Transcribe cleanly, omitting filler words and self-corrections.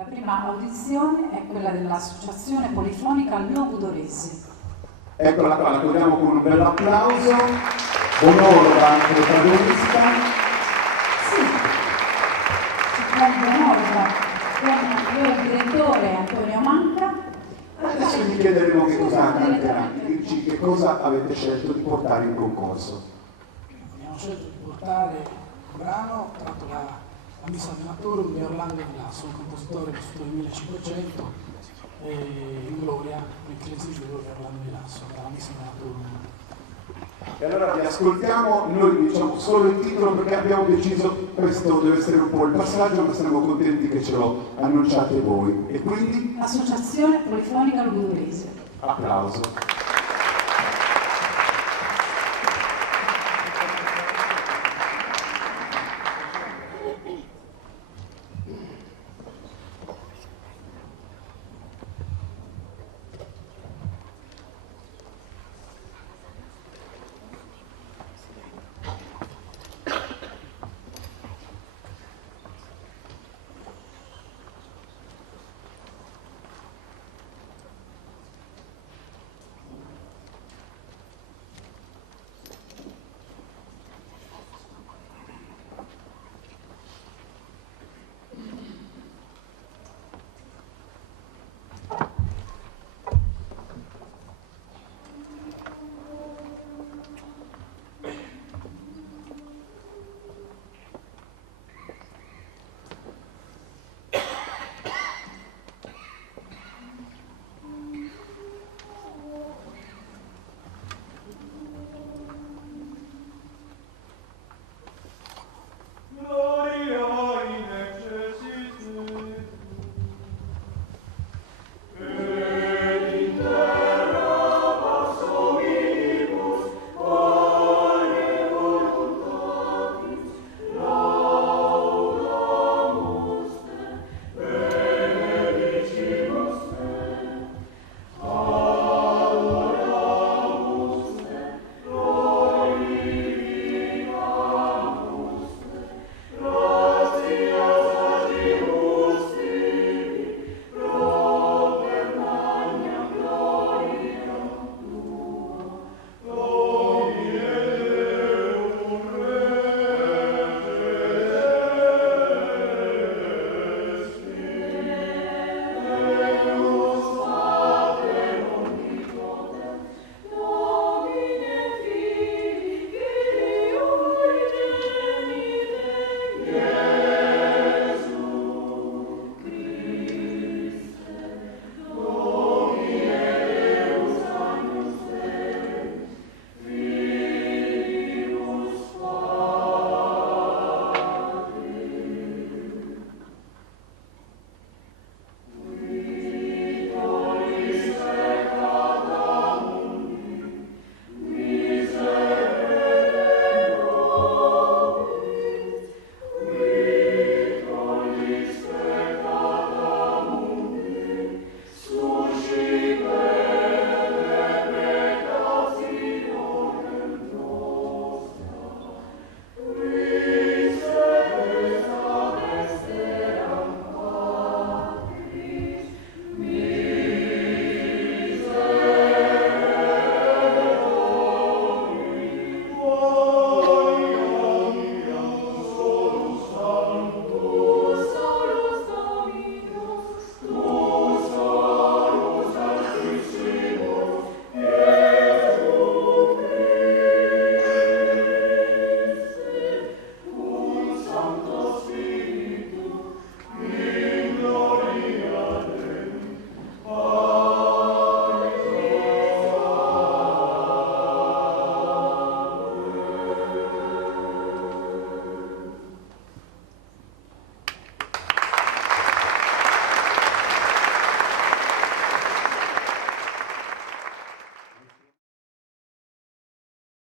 La prima audizione è quella dell'Associazione Polifonica Logudorese. Eccola qua, la accogliamo con un bel applauso. Onore anche protagonista. Sì, ci prende onore con il direttore Antonio Manca. Adesso vi chiederemo che cosa canterà, dirci che cosa avete scelto di portare in concorso. Abbiamo scelto di portare un brano tratto da La Missa Venatorum di Orlando Di Lasso, un compositore vissuto nel 1500 in gloria, nel chiesimo di Orlando Di Lasso, dalla Missa Venatorum. E allora vi ascoltiamo, noi diciamo solo il titolo perché abbiamo deciso questo deve essere un po' il passaggio, ma siamo contenti che ce lo annunciate voi. E quindi? Associazione Polifonica Logudorese. Applauso.